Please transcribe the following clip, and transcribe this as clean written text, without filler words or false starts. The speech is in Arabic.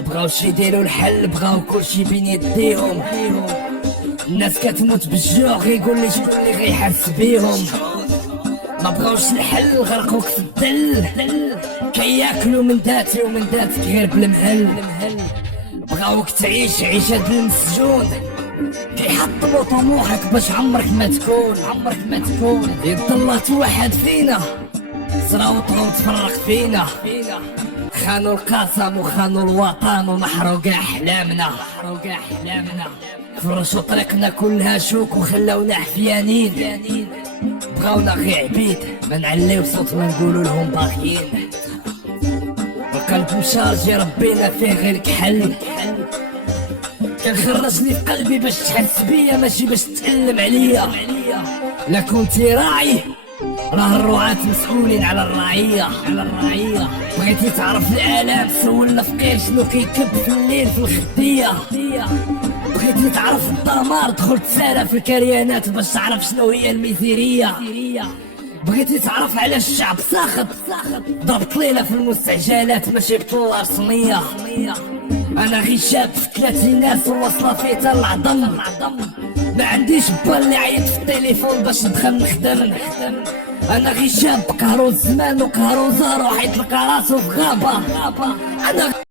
ما بغاوش يديروا الحل، بغاو كلشي بين يديهم. الناس كتموت بالجوع، غيقول لي شكون اللي غيحس بيهم. ما بغاوش الحل، غرقوك في الدل، كياكلوا من داتي ومن داتك غير بالمهل. بغاوك تعيش عيشة المسجون، كيحطموا طموحك باش عمرك ما تكون. يد الله توحد فينا، صراوطهم وتفرق فينا. خانوا القسم وخانوا الوطن ومحروا قاع احلامنا. فرشوا طريقنا كلها شوك وخلاونا حفيانين. بغاونا غير عبيد، ما نعليو صوت ما نقولوا لهم باغيين. القلب مشارجي ربينا فيه غير كحل، كنخرجني في قلبي باش تحس بيا ماشي باش تتألم عليا. لا كنتي راعي راه الرعاة مسؤولين على الرعية. بغيتي تعرف الآلام، سولنا فقير شنو كيكب في الليل في الخدية. بغيتي تعرف الدمار، دخل تسالى في الكريانات باش تعرف شنو هي الميثيرية. بغيتي تعرف على الشعب ساخط، ضرب طليلة في المستعجلات ماشي بطولة رسمية. انا غي شاب في 30 ناس وواصلة فيه تا العظم. ما عنديش بال اللي عيط في التليفون باش ندخل نخدم. انا غي شاب قهرو الزمان وقهرو زهر وحيت لقى راسو في غابة. انا